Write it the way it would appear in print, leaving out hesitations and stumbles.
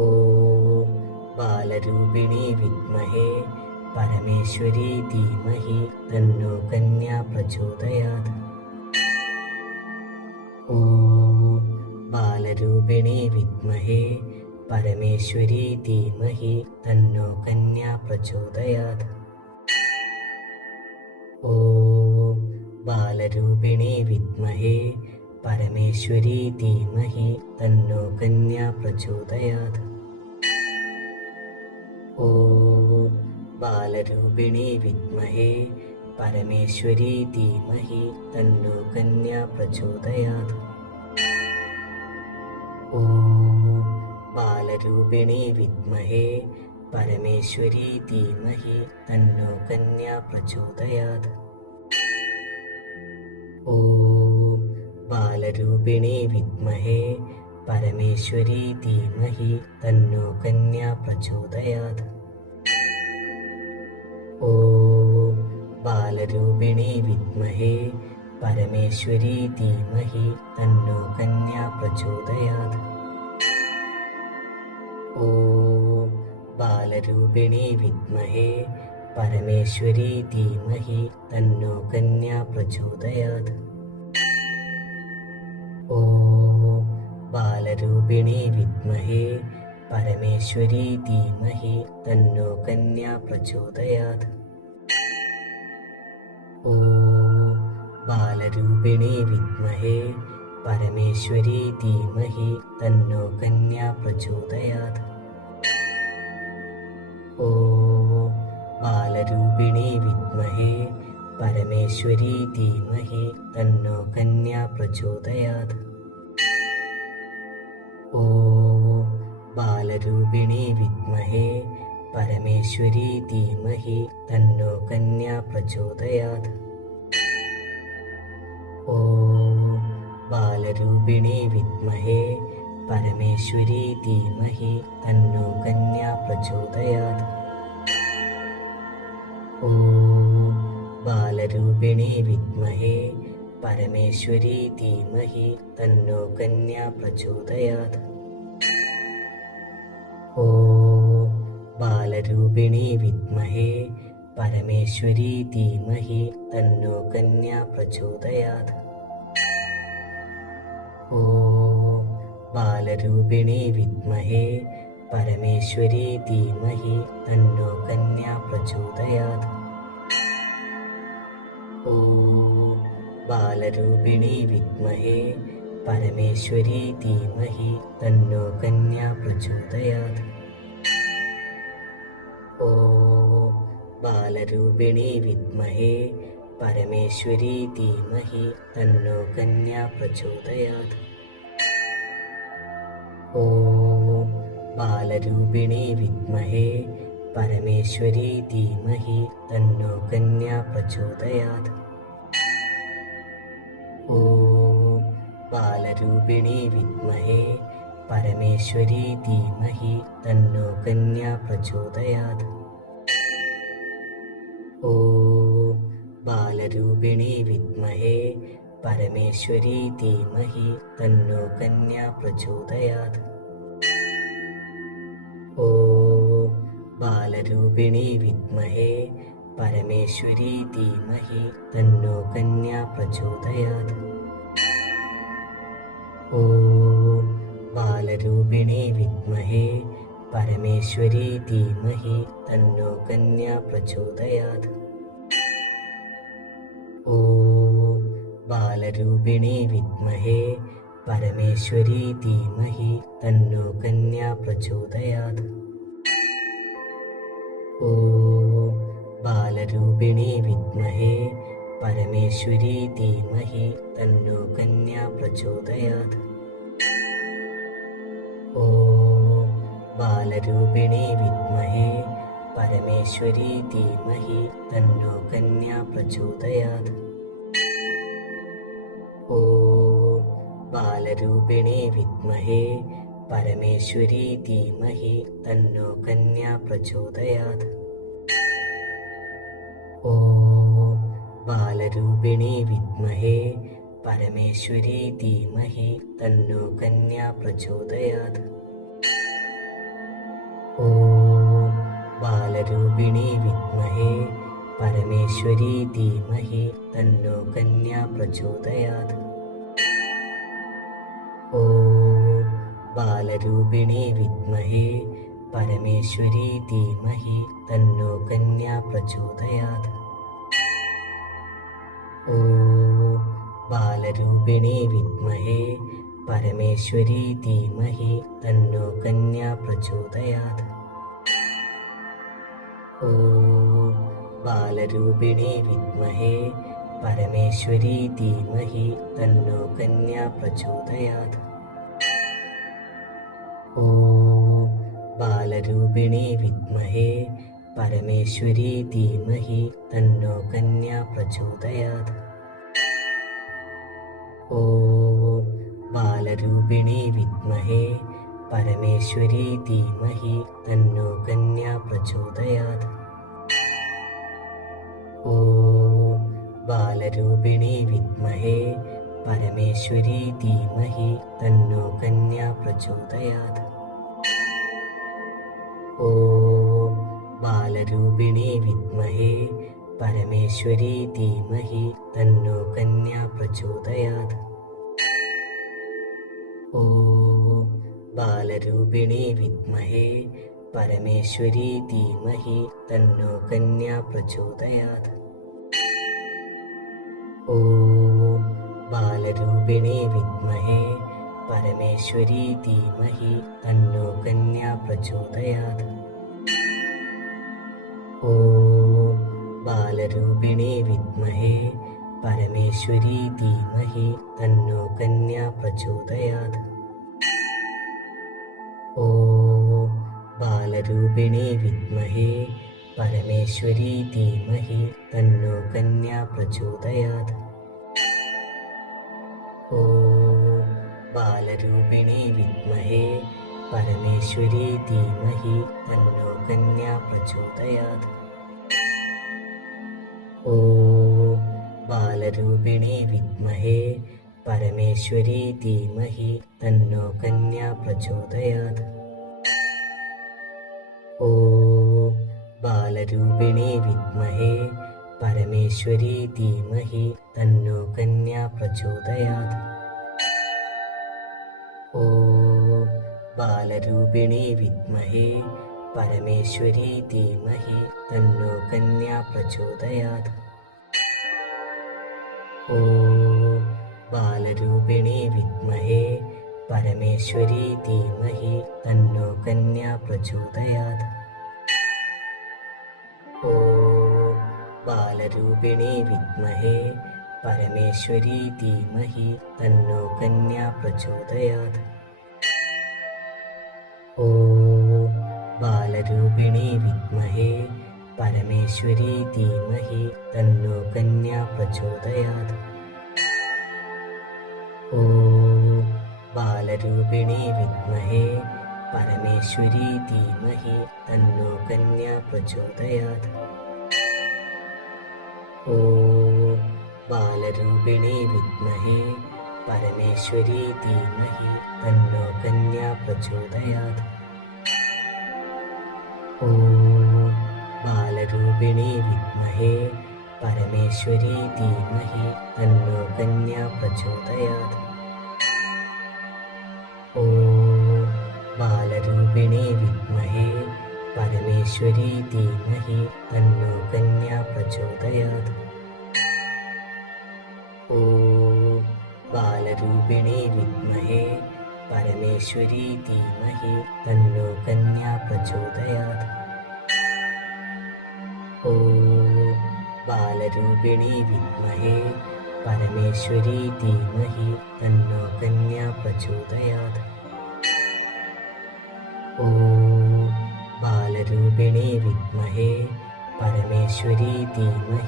ഓം ബാലരൂപിണി വിദ്മഹേ പരമേശ്വരി ധീമഹി തന്നോ കന്യാ പ്രചോദയാത്. ഓം ബാലരൂപിണി വിദ്മഹേ പരമേശ്വരി ധീമഹി തന്നോ കന്യാ പ്രചോദയാത്. ഓം ബാലരൂപിണി വിദ്മഹേ പരമേശ്വരി ധീമഹി തന്നോ കന്യാ പ്രചോദയാത്. ഓം ബാലരൂപിണി വിദ്മഹേ പരമേശ്വരി ധീമഹി തന്നോ കന്യാ പ്രചോദയാത്. ഓം ബാലരൂപിണി വിദ്മഹേ പരമേശ്വരി ധീമഹി തന്നോ കന്യാ പ്രചോദയാത്. ഓം ബാലരൂപിണി വിദ്മഹേ പരമേശ്വരി ധീമഹി തന്നോ കന്യാ പ്രചോദയാത്. ഓം ബാലരൂപിണി വിദ്മഹേ പരമേശ്വരി ധീമഹി തന്നോ കന്യാ പ്രചോദയാത്. ഓം ബാലരൂപിണി വിദ്മഹേ പരമേശ്വരി ധീമഹി തന്നോ കന്യാ പ്രചോദയാത്. ഓം ബാലരൂപിണി വിദ്മഹേ പരമേശ്വരി ധീമഹി തന്നോ കന്യാ പ്രചോദയാത്. ഓം ബാലരൂപിണി വിദ്മഹേ പരമേശ്വരി ധീമഹി തന്നോ കന്യാ പ്രചോദയാത്. ഓം ബാലരൂപിണി വിദ്മഹേ പരമേശ്വരി ധീമഹി തന്നോ കന്യാ പ്രചോദയാത്. ഓം ബാലരൂപിണി വിദ്മഹേ പരമേശ്വരി ധീമഹി തന്നോ കന്യാ പ്രചോദയാത്. ഓം ബാലരൂപിണി വിദ്മഹേ പരമേശ്വരി ധീമഹി തന്നോ കന്യാ പ്രചോദയാത്. ഓം ബാലരൂപിണി വിദ്മഹേ പരമേശ്വരി ധീമഹി തന്നോ കന്യാ പ്രചോദയാത്. ഓം ബാലരൂപിണി വിദ്മഹേ പരമേശ്വരി ധീമഹി തന്നോ കന്യാ പ്രചോദയാത്. ഓം ബാലരൂപിണി വിദ്മഹേ പരമേശ്വരി ധീമഹി തന്നോ കന്യാ പ്രചോദയാത്. ഓം ബാലരൂപിണി വിദ്മഹേ പരമേശ്വരി ധീമഹി തന്നോ കന്യാ പ്രചോദയാത്. ഓം ബാലരൂപിണി വിദ്മഹേ പരമേശ്വരി ധീമഹി തന്നോ കന്യാ പ്രചോദയാത്. ഓം ബാലരൂപിണി വിദ്മഹേ പരമേശ്വരി ധീമഹി തന്നോ കന്യാ പ്രചോദയാത്. ഓം ബാലരൂപിണി വിദ്മഹേ പരമേശ്വരി ധീമഹി തന്നോ കന്യാ പ്രചോദയാത്. ഓം ബാലരൂപിണി വിദ്മഹേ പരമേശ്വരി ധീമഹി തന്നോ കന്യാ പ്രചോദയാത്. ഓം ബാലരൂപിണി വിദ്മഹേ പരമേശ്വരി ധീമഹി തന്നോ കന്യാ പ്രചോദയാത്. ഓം ബാലരൂപിണി വിദ്മഹേ പരമേശ്വരി ധീമഹി തന്നോ കന്യാ പ്രചോദയാത്. ഓം ബാലരൂപിണി വിദ്മഹേ പരമേശ്വരി ധീമഹി തന്നോ കന്യാ പ്രചോദയാത്. ഓം ബാലരൂപിണി വിദ്മഹേ പരമേശ്വരി ധീമഹി തന്നോ കന്യാ പ്രചോദയാത്. ഓം ബാലരൂപിണി വിദ്മഹേ പരമേശ്വരി ധീമഹി തന്നോ കന്യാ പ്രചോദയാത്. ഓം ബാലരൂപിണി വിദ്മഹേ പരമേശ്വരി ധീമഹി തന്നോ കന്യാ പ്രചോദയാത്. ഓം ബാലരൂപിണി വിദ്മഹേ പരമേശ്വരി ധീമഹി തന്നോ കന്യാ പ്രചോദയാത്. परमेश्वरी धीमहि तन्नो कन्या प्रचोदयात्। ॐ बालरूपिणे विद्महे परमेश्वरी धीमहि तन्नो कन्या प्रचोदयात्। ॐ बालरूपिणे विद्महे परमेश्वरी धीमहि तन्नो कन्या प्रचोदयात्। ॐ बालरूपिणे विद्महे परमेश्वरी धीमहि तन्नो कन्या प्रचोदयात्। ॐ बालरूपिणे विद्महे परमेश्वरी धीमहि तन्नो कन्या प्रचोदयात्। ॐ बालरूपिणे विद्महे परमेश्वरी धीमहि तन्नो कन्या प्रचोदयात्। ॐ बालरूपिणे विद्महे परमेश्वरी धीमहि तन्नो कन्या प्रचोदयात्। ॐ बालरूपिणे विद्महे परमेश्वरी धीमहि तन्नो कन्या प्रचोदयात्। ॐ बालरूपिणे विद्महे परमेश्वरी धीमहि तन्नो कन्या प्रचोदयात्। ॐ बालरूपिणे विद्महे परमेश्वरी धीमहि तन्नो कन्या प्रचोदयात्। ॐ बालरूपिणे विद्महे परमेश्वरी धीमहि तन्नो कन्या प्रचोदयात्। ॐ बालरूपिणे विद्महे परमेश्वरी धीमहि तन्नो कन्या प्रचोदयात्। ॐ बालरूपिणे विद्महे परमेश्वरी धीमहि तन्नो कन्या प्रचोदयात्। ॐ बालरूपिणे विद्महे परमेश्वरी धीमहि तन्नो कन्या प्रचोदयात्। ॐ बालरूपिणे विद्महे परमेश्वरी धीमहि तन्नो कन्या प्रचोदयात्। ॐ बालरूपिणे विद्महे परमेश्वरी धीमहि तन्नो कन्या प्रचोदयात्। ॐ बालरूपिणे विद्महे परमेश्वरी धीमहि तन्नो कन्या प्रचोदयात्। ॐ बालरूपिणे विद्महे परमेश्वरी धीमहि तन्नो कन्या प्रचोदयात्। ॐ बालरूपिणे विद्महे परमेश्वरी धीमहि तन्नो कन्या प्रचोदयात्। ॐ बालरूपिणे विद्महे परमेश्वरी धीमहि तन्नो कन्या प्रचोदयात्। ॐ बालरूपिणे विद्महे परमेश्वरी धीमहि तन्नो कन्या प्रचोदयात्। ॐ बालरूपिणे विद्महे परमेश्वरी धीमहि तन्नो कन्या प्रचोदयात्। ॐ बालरूपिणे विद्महे परमेश्वरी धीमहि तन्नो कन्या प्रचोदयात्। ॐ बालरूपिणे विद्महे परमेश्वरी धीमहि तन्नो कन्या प्रचोदयात्। ॐ बालरूपिणे विद्महे परमेश्वरी धीमहि तन्नो कन्या प्रचोदयात्। ॐ बालरूपिणे विद्महे परमेश्वरी धीमहि